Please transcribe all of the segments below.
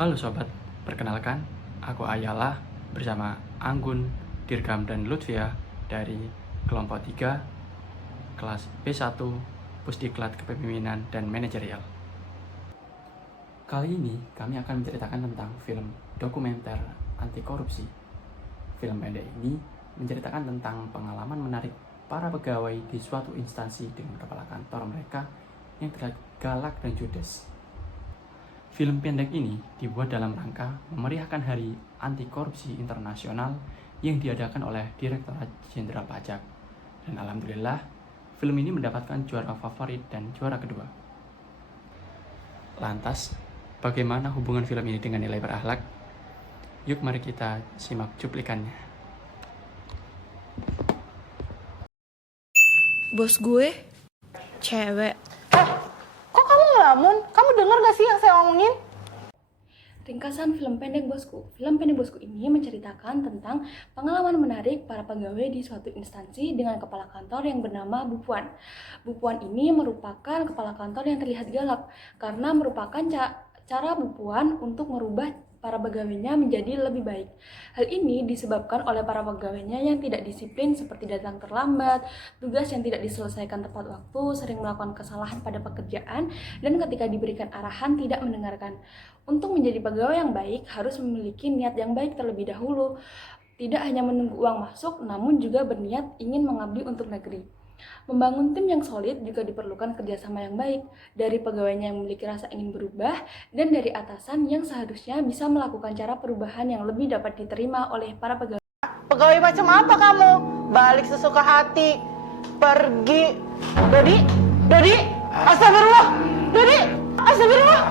Halo sobat, perkenalkan, aku Ayala bersama Anggun, Dirgam, dan Lutfia dari kelompok 3, kelas B1, Pusdiklat Kepemimpinan dan Manajerial. Kali ini kami akan menceritakan tentang film dokumenter anti korupsi. Film pendek ini menceritakan tentang pengalaman menarik para pegawai di suatu instansi dengan kepala kantor mereka yang terlihat galak dan judes. Film pendek ini dibuat dalam rangka memeriahkan Hari Anti Korupsi Internasional yang diadakan oleh Direktorat Jenderal Pajak. Dan alhamdulillah, film ini mendapatkan juara favorit dan juara kedua. Lantas, bagaimana hubungan film ini dengan nilai berakhlak? Yuk mari kita simak cuplikannya. Bos gue, cewek. Kok kamu ngelamun? Kamu dengar gak sih yang saya omongin? Ringkasan film pendek bosku. Film pendek bosku ini menceritakan tentang pengalaman menarik para pegawai di suatu instansi dengan kepala kantor yang bernama Bu Puan. Bu Puan ini merupakan kepala kantor yang terlihat galak karena merupakan cara Bu Puan untuk merubah para pegawainya menjadi lebih baik. Hal ini disebabkan oleh para pegawainya yang tidak disiplin seperti datang terlambat, tugas yang tidak diselesaikan tepat waktu, sering melakukan kesalahan pada pekerjaan, dan ketika diberikan arahan tidak mendengarkan. Untuk menjadi pegawai yang baik harus memiliki niat yang baik terlebih dahulu. Tidak hanya menunggu uang masuk, namun juga berniat ingin mengabdi untuk negeri. Membangun tim yang solid juga diperlukan kerjasama yang baik dari pegawainya yang memiliki rasa ingin berubah dan dari atasan yang seharusnya bisa melakukan cara perubahan yang lebih dapat diterima oleh para pegawai. Pegawai macam apa kamu? Balik sesuka hati. Pergi. Dodi, astagfirullah. Dodi, astagfirullah.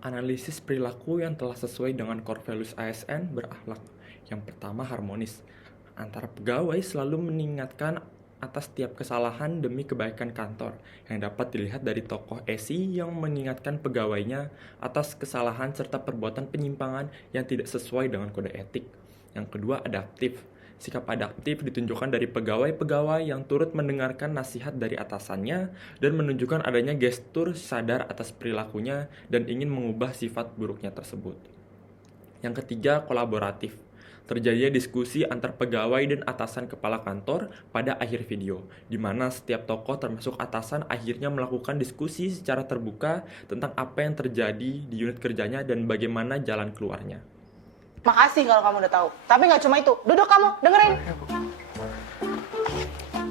Analisis perilaku yang telah sesuai dengan core values ASN berakhlak. Yang pertama, harmonis. Antara pegawai selalu mengingatkan atas setiap kesalahan demi kebaikan kantor, yang dapat dilihat dari tokoh Esi yang mengingatkan pegawainya atas kesalahan serta perbuatan penyimpangan yang tidak sesuai dengan kode etik. Yang kedua, adaptif. Sikap adaptif ditunjukkan dari pegawai-pegawai yang turut mendengarkan nasihat dari atasannya dan menunjukkan adanya gestur sadar atas perilakunya dan ingin mengubah sifat buruknya tersebut. Yang ketiga, kolaboratif. Terjadi diskusi antar pegawai dan atasan kepala kantor pada akhir video, di mana setiap tokoh termasuk atasan akhirnya melakukan diskusi secara terbuka tentang apa yang terjadi di unit kerjanya dan bagaimana jalan keluarnya. Makasih kalau kamu udah tahu. Tapi nggak cuma itu. Duduk kamu, dengerin.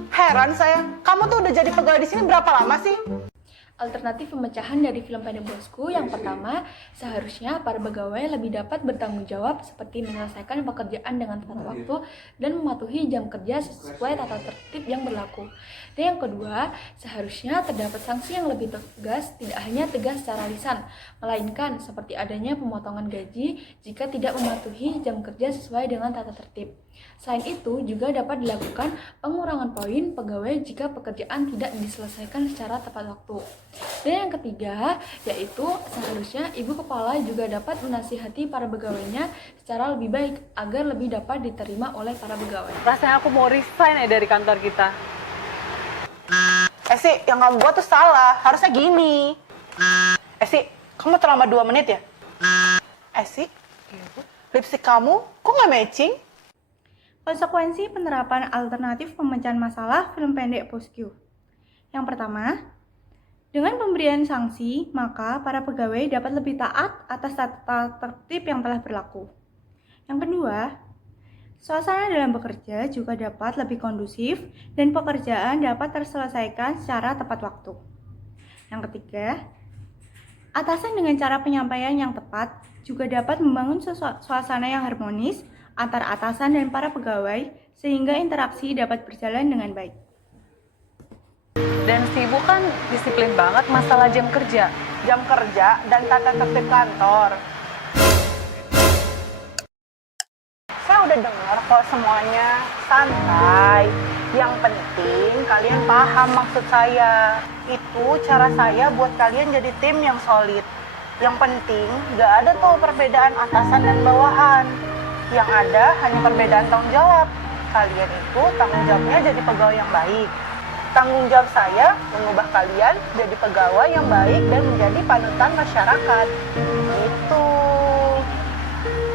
Heran saya, kamu tuh udah jadi pegawai di sini berapa lama sih? Alternatif pemecahan dari film pendek bosku yang pertama, seharusnya para pegawai lebih dapat bertanggung jawab seperti menyelesaikan pekerjaan dengan tepat waktu dan mematuhi jam kerja sesuai tata tertib yang berlaku. Dan yang kedua, seharusnya terdapat sanksi yang lebih tegas, tidak hanya tegas secara lisan, melainkan seperti adanya pemotongan gaji jika tidak mematuhi jam kerja sesuai dengan tata tertib. Selain itu, juga dapat dilakukan pengurangan poin pegawai jika pekerjaan tidak diselesaikan secara tepat waktu. Dan yang ketiga, yaitu seharusnya ibu kepala juga dapat menasihati para pegawainya secara lebih baik agar lebih dapat diterima oleh para pegawai. Rasanya aku mau resign dari kantor kita. Esi, yang kamu buat tuh salah. Harusnya gini. Esi, kamu terlambat 2 menit ya? Esi, lipstick kamu kok nggak matching? Konsekuensi penerapan alternatif pemecahan masalah film pendek bosku. Yang pertama, dengan pemberian sanksi, maka para pegawai dapat lebih taat atas tata tertib yang telah berlaku. Yang kedua, suasana dalam bekerja juga dapat lebih kondusif dan pekerjaan dapat terselesaikan secara tepat waktu. Yang ketiga, atasan dengan cara penyampaian yang tepat juga dapat membangun suasana yang harmonis antara atasan dan para pegawai sehingga interaksi dapat berjalan dengan baik. Dan si Ibu kan disiplin banget masalah jam kerja. Jam kerja dan tata tertib kantor. Saya udah dengar kok semuanya. Santai. Yang penting kalian paham maksud saya. Itu cara saya buat kalian jadi tim yang solid. Yang penting gak ada tuh perbedaan atasan dan bawahan. Yang ada hanya perbedaan tanggung jawab. Kalian itu tanggung jawabnya jadi pegawai yang baik. Tanggung jawab saya mengubah kalian jadi pegawai yang baik dan menjadi panutan masyarakat. Itu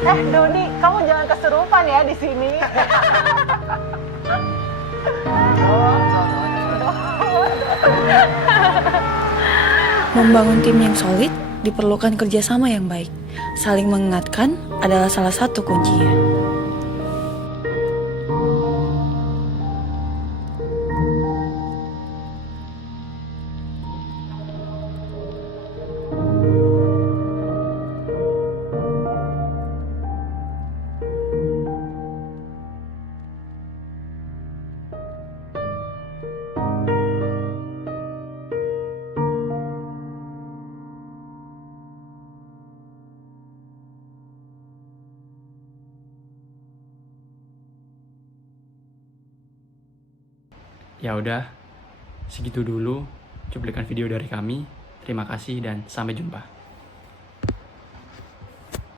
Doni, kamu jangan kesurupan ya di sini. Membangun tim yang solid diperlukan kerjasama yang baik. Saling mengingatkan adalah salah satu kuncinya. Ya udah, segitu dulu cuplikan video dari kami. Terima kasih dan sampai jumpa.